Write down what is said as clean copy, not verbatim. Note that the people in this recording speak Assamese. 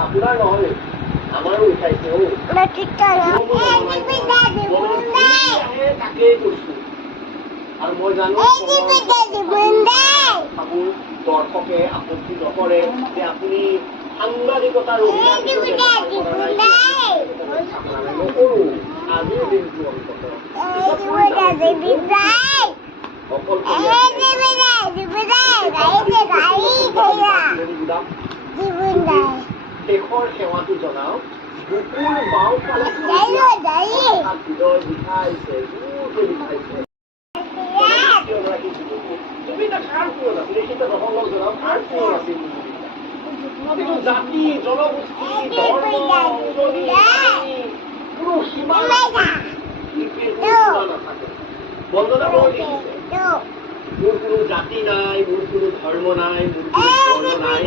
আপোনাৰ নহয় আমাৰো উঠাইছে তাকেই কৈছো আৰু মই জানো দৰ্শকে আপত্তি নকৰে যে আপুনি সাংবাদিকতাৰ নকৰো আজিৰ দিনটো অন্তত শেষৰ সেৱাটো জনাও বুকুৰ বাওঁফালে হৃদয় বিষাইছে তুমি এটা কাৰ প্ৰিয় আছিল সেইটা দৰ্শকক জনাও কাৰ প্ৰিয় আছিল কিন্তু জাতি জনগোষ্ঠী ধৰ্ম কোনো সীমা নাথাকে বন্দনা মই দেখিছে মোৰ কোনো জাতি নাই মোৰ কোনো ধৰ্ম নাই মোৰ কোনো বৰ্ণ নাই